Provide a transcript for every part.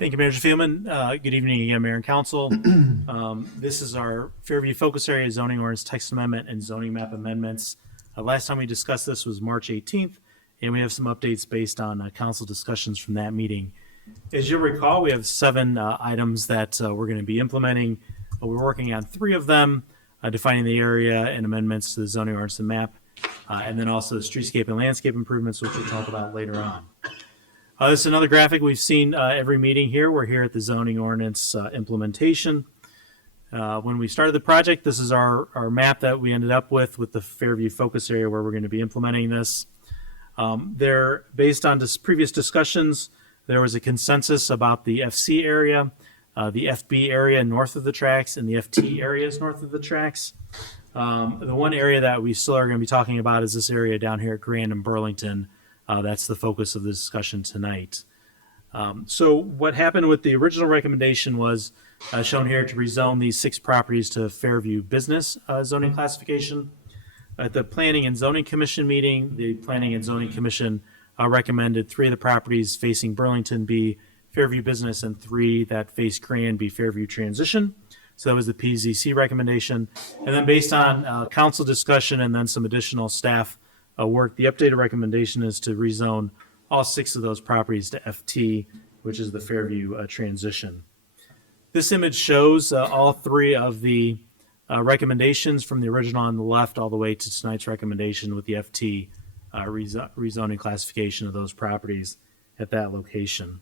Thank you, Manager Fielman. Good evening again, Mayor and Council. This is our Fairview Focus Area Zoning Ordinance Text Amendment and Zoning Map Amendments. Last time we discussed this was March 18th, and we have some updates based on council discussions from that meeting. As you'll recall, we have 7 items that we're going to be implementing. We're working on 3 of them, defining the area and amendments to the zoning ordinance and map, and then also the streetscape and landscape improvements, which we'll talk about later on. This is another graphic we've seen every meeting here. We're here at the zoning ordinance implementation. When we started the project, this is our map that we ended up with the Fairview focus area where we're going to be implementing this. Based on previous discussions, there was a consensus about the FC area, the FB area north of the tracks, and the FT areas north of the tracks. The one area that we still are going to be talking about is this area down here at Grand and Burlington. That's the focus of the discussion tonight. So what happened with the original recommendation was shown here to rezone these 6 properties to Fairview business zoning classification. At the Planning and Zoning Commission meeting, the Planning and Zoning Commission recommended 3 of the properties facing Burlington be Fairview business and 3 that face Grand be Fairview transition. So that was the PZC recommendation. And then based on council discussion and then some additional staff work, the updated recommendation is to rezone all 6 of those properties to FT, which is the Fairview transition. This image shows all 3 of the recommendations from the original on the left all the way to tonight's recommendation with the FT rezoning classification of those properties at that location.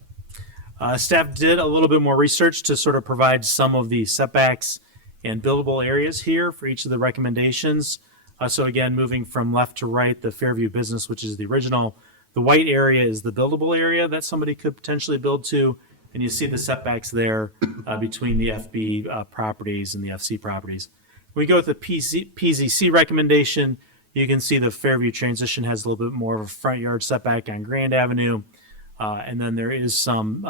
Staff did a little bit more research to sort of provide some of the setbacks and buildable areas here for each of the recommendations. So again, moving from left to right, the Fairview business, which is the original, the white area is the buildable area that somebody could potentially build to, and you see the setbacks there between the FB properties and the FC properties. When we go with the PZC recommendation, you can see the Fairview transition has a little bit more of a front yard setback on Grand Avenue, and then there is some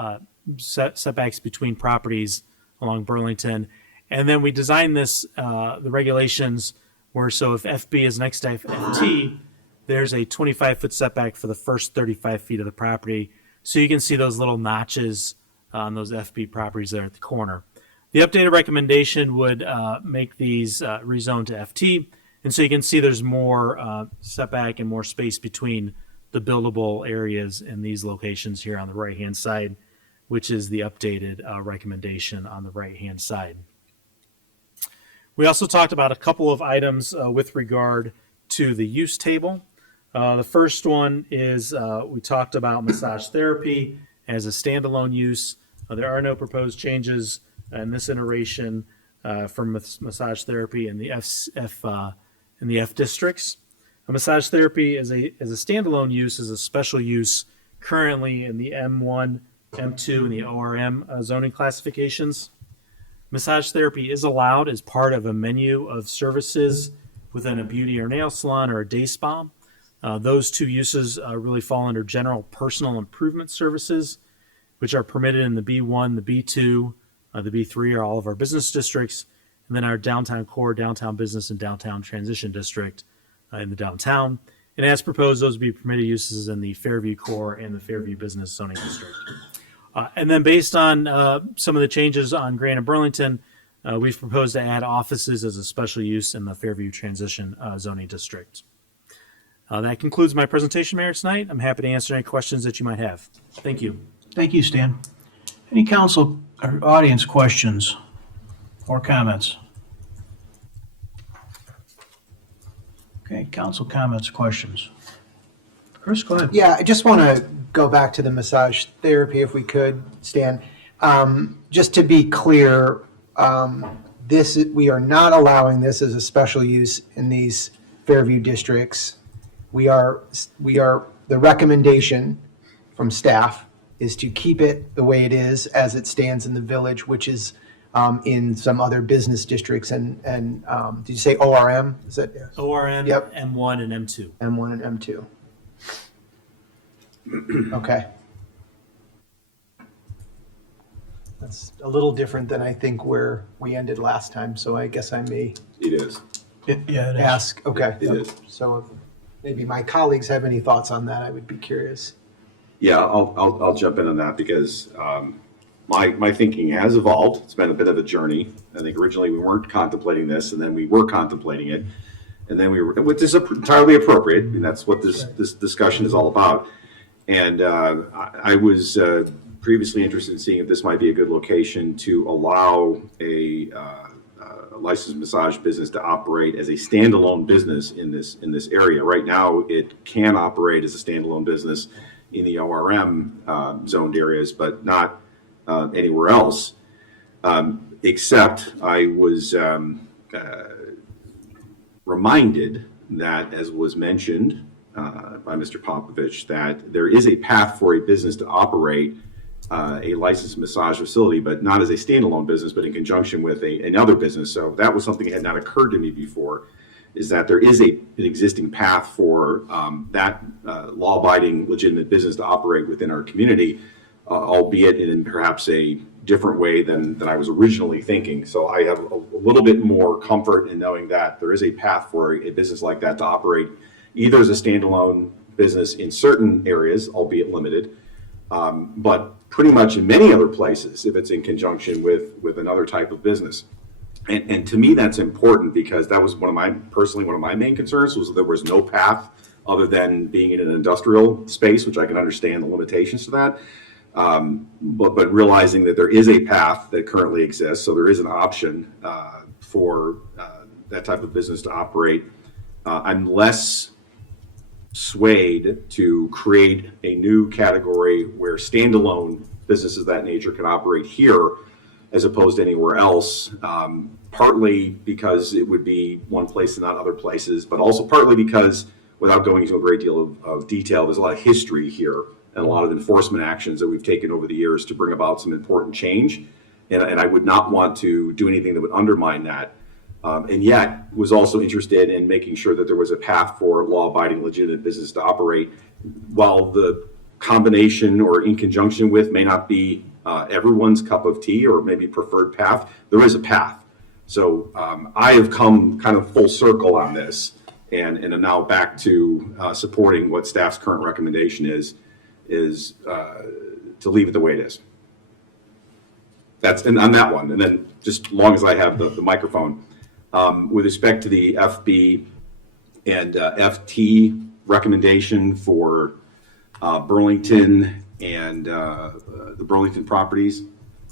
setbacks between properties along Burlington. And then we designed this, the regulations, where so if FB is next to FT, there's a 25-foot setback for the first 35 feet of the property. So you can see those little notches on those FB properties there at the corner. The updated recommendation would make these rezoned to FT. And so you can see there's more setback and more space between the buildable areas in these locations here on the right-hand side, which is the updated recommendation on the right-hand side. We also talked about a couple of items with regard to the use table. The first one is we talked about massage therapy as a standalone use. There are no proposed changes in this iteration for massage therapy in the F districts. Massage therapy as a standalone use is a special use currently in the M1, M2, and the ORM zoning classifications. Massage therapy is allowed as part of a menu of services within a beauty or nail salon or a day spa. Those 2 uses really fall under general personal improvement services, which are permitted in the B1, the B2, the B3 are all of our business districts, and then our downtown core, downtown business, and downtown transition district in the downtown. And as proposed, those would be permitted uses in the Fairview core and the Fairview business zoning district. And then based on some of the changes on Grand and Burlington, we've proposed to add offices as a special use in the Fairview transition zoning district. That concludes my presentation, Mayor, tonight. I'm happy to answer any questions that you might have. Thank you. Thank you, Stan. Any council or audience questions or comments? Okay, council comments, questions. Chris, go ahead. Yeah, I just want to go back to the massage therapy if we could, Stan. Just to be clear, we are not allowing this as a special use in these Fairview districts. The recommendation from staff is to keep it the way it is as it stands in the village, which is in some other business districts. And did you say ORM? Is that ORM, Yep. M1, and M2. M1 and M2? Okay. That's a little different than I think where we ended last time, so I guess I may It is. Yeah, it is. ask. Okay. It is. So if maybe my colleagues have any thoughts on that, I would be curious. Yeah, I'll jump in on that because my thinking has evolved. It's been a bit of a journey. I think originally we weren't contemplating this, and then we were contemplating it, and then we were, which is entirely appropriate, and that's what this discussion is all about. And I was previously interested in seeing if this might be a good location to allow a licensed massage business to operate as a standalone business in this area. Right now, it can operate as a standalone business in the ORM zoned areas, but not anywhere else. Except I was reminded that, as was mentioned by Mr. Popovich, that there is a path for a business to operate a licensed massage facility, but not as a standalone business, but in conjunction with another business. So that was something that had not occurred to me before, is that there is an existing path for that law-abiding, legitimate business to operate within our community, albeit in perhaps a different way than I was originally thinking. So I have a little bit more comfort in knowing that there is a path for a business like that to operate either as a standalone business in certain areas, albeit limited, but pretty much in many other places if it's in conjunction with another type of business. And to me, that's important because that was one of my main concerns, was that there was no path other than being in an industrial space, which I can understand the limitations to that. But realizing that there is a path that currently exists, so there is an option for that type of business to operate. I'm less swayed to create a new category where standalone businesses of that nature can operate here as opposed to anywhere else, partly because it would be one place and not other places, but also partly because, without going into a great deal of detail, there's a lot of history here and a lot of enforcement actions that we've taken over the years to bring about some important change. And I would not want to do anything that would undermine that. And yet was also interested in making sure that there was a path for law-abiding, legitimate business to operate. While the combination or in conjunction with may not be everyone's cup of tea or maybe preferred path, there is a path. So I have come kind of full circle on this and am now back to supporting what staff's current recommendation is to leave it the way it is. That's and on that one. And then just as long as I have the microphone, with respect to the FB and FT recommendation for Burlington and the Burlington properties,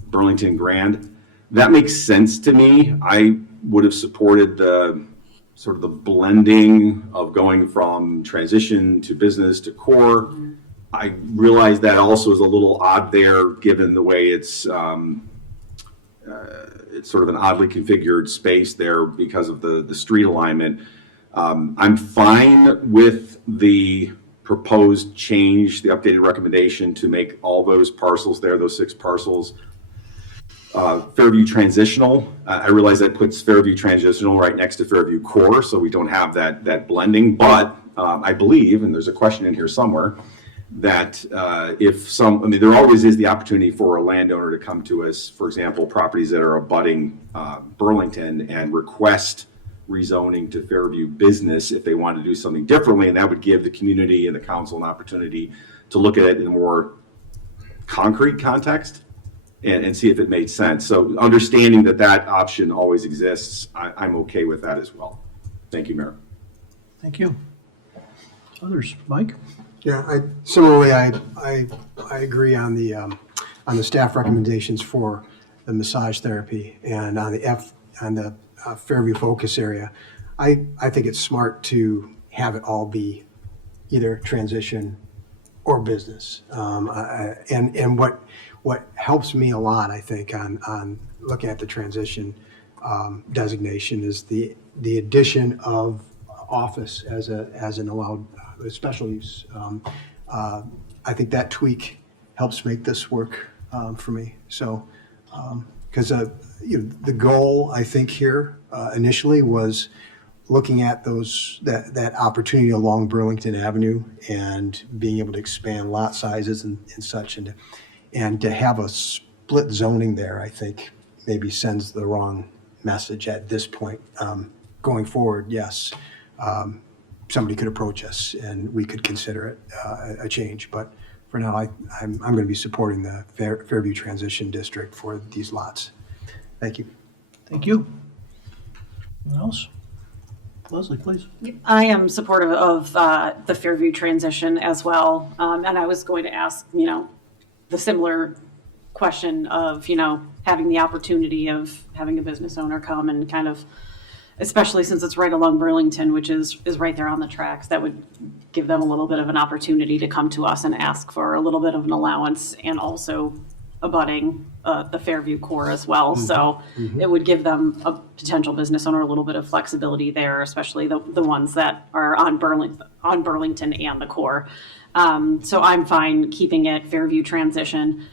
Burlington Grand, that makes sense to me. I would have supported the sort of the blending of going from transition to business to core. I realize that also is a little odd there, given the way it's sort of an oddly configured space there because of the street alignment. I'm fine with the proposed change, the updated recommendation to make all those parcels there, those 6 parcels, Fairview transitional. I realize that puts Fairview transitional right next to Fairview core, so we don't have that blending. But I believe, and there's a question in here somewhere, that there always is the opportunity for a landowner to come to us, for example, properties that are abutting Burlington, and request rezoning to Fairview business if they want to do something differently, and that would give the community and the council an opportunity to look at it in a more concrete context and see if it made sense. So understanding that option always exists, I'm okay with that as well. Thank you, Mayor. Thank you. Others, Mike? Yeah, similarly, I agree on the staff recommendations for the massage therapy and on the Fairview focus area. I think it's smart to have it all be either transition or business. And what helps me a lot, I think, on looking at the transition designation is the addition of office as an allowed special use. I think that tweak helps make this work for me. So, because the goal, I think, here initially was looking at that opportunity along Burlington Avenue and being able to expand lot sizes and such, and to have a split zoning there, I think maybe sends the wrong message at this point. Going forward, yes, somebody could approach us and we could consider it a change, but for now, I'm going to be supporting the Fairview Transition District for these lots. Thank you. Thank you. Anyone else? Leslie, please. I am supportive of the Fairview transition as well. And I was going to ask, the similar question of, having the opportunity of having a business owner come and kind of, especially since it's right along Burlington, which is right there on the tracks, that would give them a little bit of an opportunity to come to us and ask for a little bit of an allowance, and also abutting the Fairview core as well. So it would give them, a potential business owner, a little bit of flexibility there, especially the ones that are on Burlington and the core. So I'm fine keeping it Fairview transition.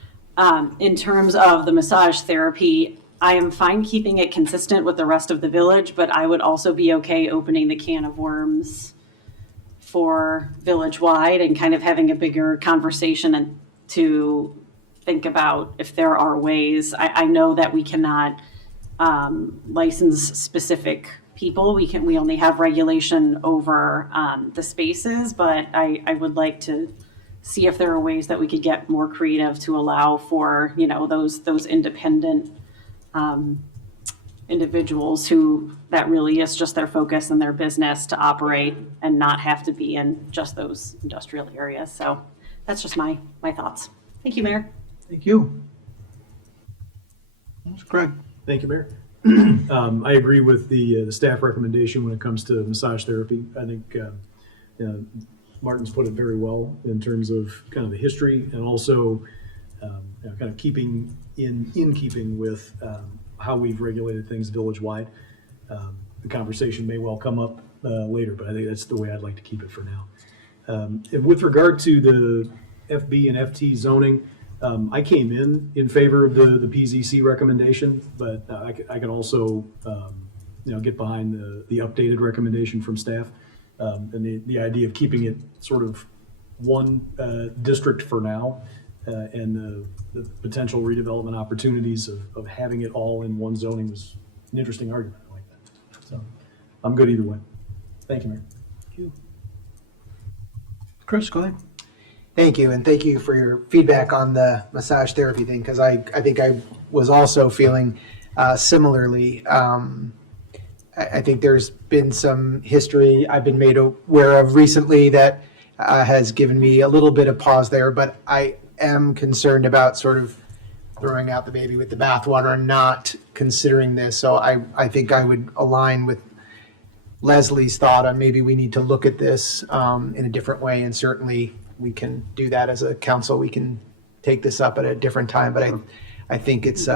In terms of the massage therapy, I am fine keeping it consistent with the rest of the village, but I would also be okay opening the can of worms for village-wide and kind of having a bigger conversation and to think about if there are ways. I know that we cannot license specific people. We only have regulation over the spaces, but I would like to see if there are ways that we could get more creative to allow for, those independent individuals who that really is just their focus and their business to operate and not have to be in just those industrial areas. So that's just my thoughts. Thank you, Mayor. Thank you. That's Greg. Thank you, Mayor. I agree with the staff recommendation when it comes to massage therapy. I think Martin's put it very well in terms of kind of the history, and also kind of keeping with how we've regulated things village-wide. The conversation may well come up later, but I think that's the way I'd like to keep it for now. And with regard to the FB and FT zoning, I came in favor of the PZC recommendation, but I can also get behind the updated recommendation from staff, and the idea of keeping it sort of one district for now, and the potential redevelopment opportunities of having it all in one zoning was an interesting argument. I like that. So I'm good either way. Thank you, Mayor. Thank you. Chris, go ahead. Thank you, and thank you for your feedback on the massage therapy thing, because I think I was also feeling similarly. I think there's been some history I've been made aware of recently that has given me a little bit of pause there, but I am concerned about sort of throwing out the baby with the bathwater and not considering this. So I think I would align with Leslie's thought on maybe we need to look at this in a different way, and certainly we can do that as a council. We can take this up at a different time, but I think it's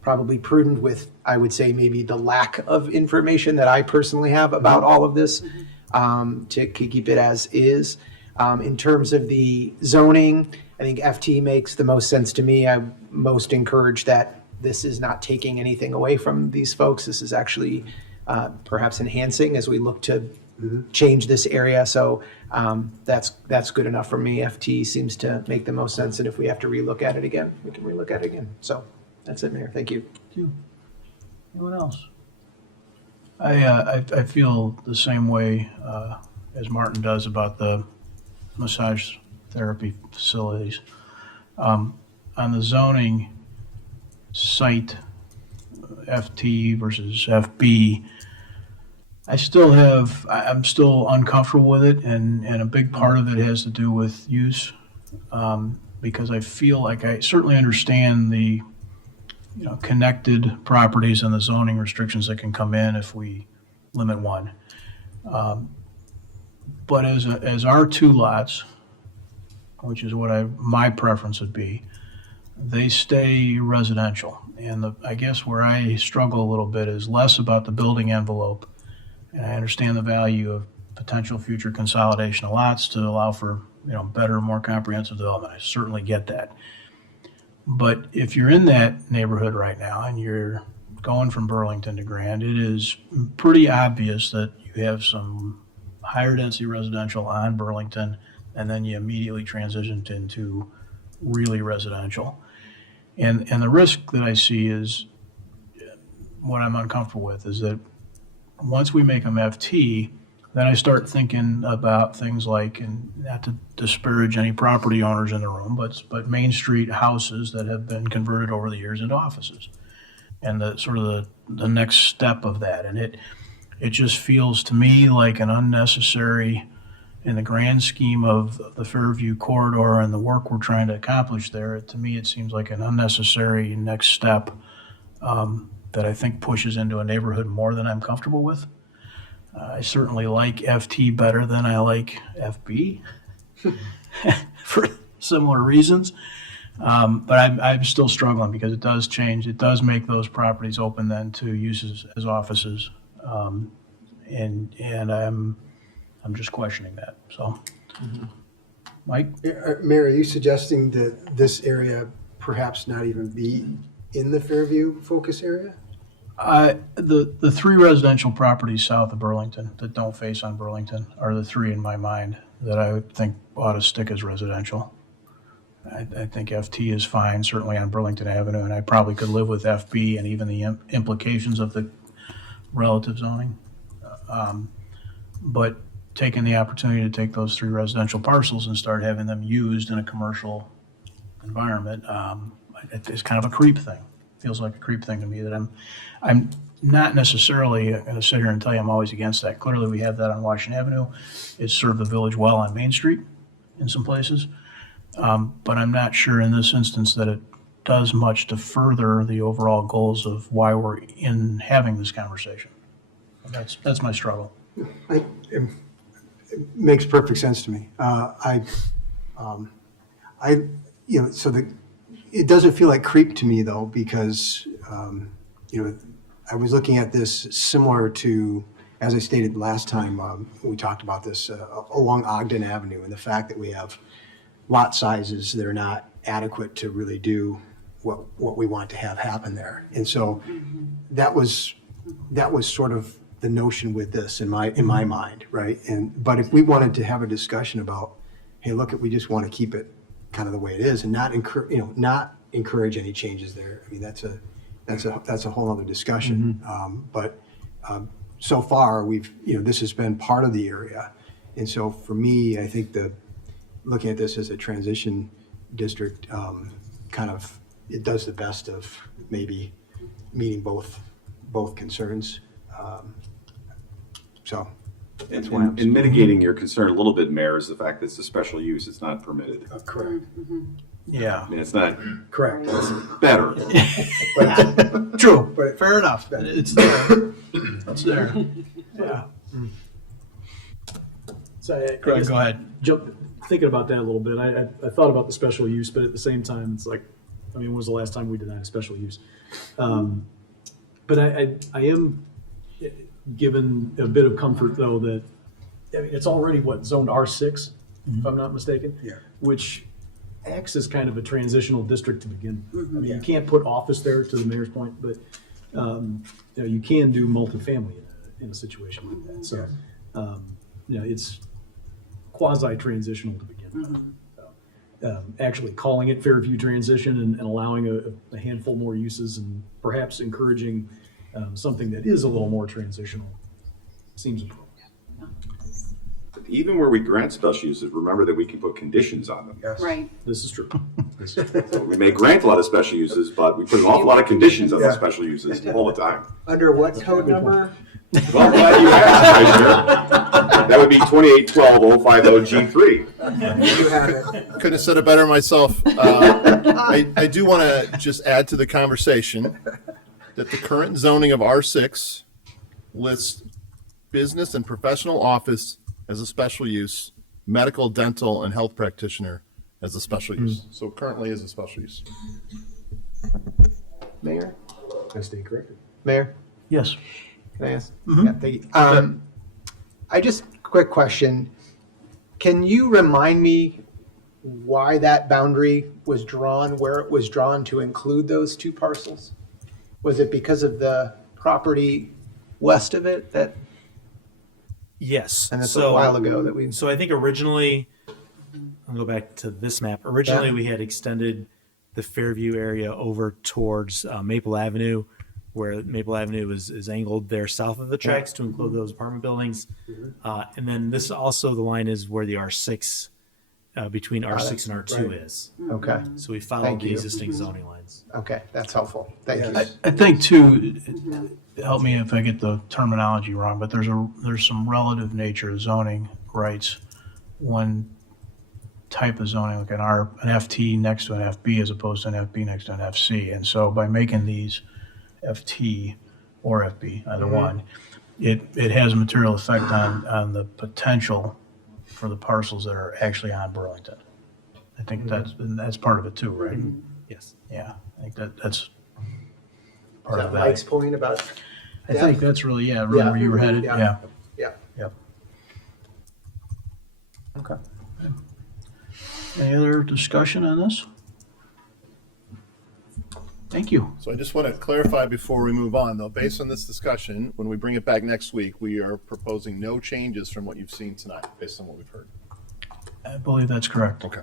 probably prudent with, I would say, maybe the lack of information that I personally have about all of this, to keep it as is. In terms of the zoning, I think FT makes the most sense to me. I'm most encouraged that this is not taking anything away from these folks. This is actually perhaps enhancing as we look to change this area. So that's good enough for me. FT seems to make the most sense, and if we have to relook at it again, we can relook at it again. So that's it, Mayor. Thank you. Thank you. Anyone else? I feel the same way as Martin does about the massage therapy facilities. On the zoning site, FT versus FB, I'm still uncomfortable with it, and a big part of it has to do with use, because I feel like I certainly understand the connected properties and the zoning restrictions that can come in if we limit one. But as R2 lots, which is what my preference would be, they stay residential. And I guess where I struggle a little bit is less about the building envelope. And I understand the value of potential future consolidation of lots to allow for better, more comprehensive development. I certainly get that. But if you're in that neighborhood right now and you're going from Burlington to Grand, it is pretty obvious that you have some higher density residential on Burlington, and then you immediately transitioned into really residential. And the risk that I see is, what I'm uncomfortable with is that once we make them FT, then I start thinking about things like, and not to disparage any property owners in the room, but Main Street houses that have been converted over the years into offices. And the sort of the next step of that. And it just feels to me like an unnecessary, in the grand scheme of the Fairview corridor and the work we're trying to accomplish there, to me, it seems like an unnecessary next step that I think pushes into a neighborhood more than I'm comfortable with. I certainly like FT better than I like FB for similar reasons. But I'm still struggling because it does change. It does make those properties open then to uses as offices. And I'm just questioning that. So, Mike? Mayor, are you suggesting that this area perhaps not even be in the Fairview focus area? The three residential properties south of Burlington that don't face on Burlington are the three in my mind that I would think ought to stick as residential. I think FT is fine, certainly on Burlington Avenue, and I probably could live with FB and even the implications of the relative zoning. But taking the opportunity to take those three residential parcels and start having them used in a commercial environment, it's kind of a creep thing. Feels like a creep thing to me that I'm not necessarily going to sit here and tell you I'm always against that. Clearly, we have that on Washington Avenue. It's served the village well on Main Street in some places. But I'm not sure in this instance that it does much to further the overall goals of why we're in having this conversation. That's my struggle. It makes perfect sense to me. It doesn't feel like creep to me though, because, I was looking at this similar to, as I stated last time, we talked about this, along Ogden Avenue, and the fact that we have lot sizes that are not adequate to really do what we want to have happen there. And so that was sort of the notion with this in my mind, right? But if we wanted to have a discussion about, hey, look, we just want to keep it kind of the way it is and not encourage any changes there. I mean, that's a whole other discussion. But so far this has been part of the area. And so for me, I think looking at this as a transition district, it does the best of maybe meeting both concerns. That's why And mitigating your concern a little bit, Mayor, is the fact that it's a special use, it's not permitted. correct. Yeah. I mean, it's not Correct. better. True, but fair enough. It's there. It's there. Yeah. So I Greg, guess go ahead. thinking about that a little bit, I thought about the special use, but at the same time, it's like, I mean, when was the last time we denied a special use? But I am given a bit of comfort though that, I mean, it's already zoned R6, if I'm not mistaken? Yeah. Which acts as kind of a transitional district to begin with. I mean, you can't put office there, to the mayor's point, but you can do multifamily in a situation like that. So, it's quasi-transitional to begin with. Actually calling it Fairview Transition and allowing a handful more uses and perhaps encouraging something that is a little more transitional seems appropriate. Even where we grant special uses, remember that we can put conditions on them. Yes. Right. This is true. So we may grant a lot of special uses, but we put an awful lot of conditions on Yeah. the special uses all the time. Under what code number? Well, I'm glad you asked, Vice Chair. That would be 2812-050G3. You have it. Couldn't have said it better myself. I do want to just add to the conversation that the current zoning of R6 lists business and professional office as a special use, medical, dental, and health practitioner as a special use. So currently is a special use. Mayor? I stay corrected. Mayor? Yes. Can I ask? Yeah, thank you. Quick question. Can you remind me why that boundary was drawn, where it was drawn to include those two parcels? Was it because of the property west of it that, Yes. and it's a while ago that we, So I think originally, I'll go back to this map. Originally, Yeah. we had extended the Fairview area over towards Maple Avenue, where Maple Avenue is angled there south of the tracks to include those apartment buildings. And then this also, the line is where the R6, between R6 and R2 is. Okay, So we followed Thank the you. existing zoning lines. okay, that's helpful. Thank you. I think too, help me if I get the terminology wrong, but there's some relative nature of zoning rights. One type of zoning, like an FT next to an FB as opposed to an FB next to an FC. And so by making these FT or FB, either one, it has a material effect on the potential for the parcels that are actually on Burlington. I think that's part of it too, right? Yes. Yeah, I think that's Is part of that that. Mike's point about? I think that's really, really where you were headed, Yeah. yeah. Yeah. Yep. Okay. Any other discussion on this? Thank you. So I just want to clarify before we move on, though, based on this discussion, when we bring it back next week, we are proposing no changes from what you've seen tonight, based on what we've heard. I believe that's correct. Okay.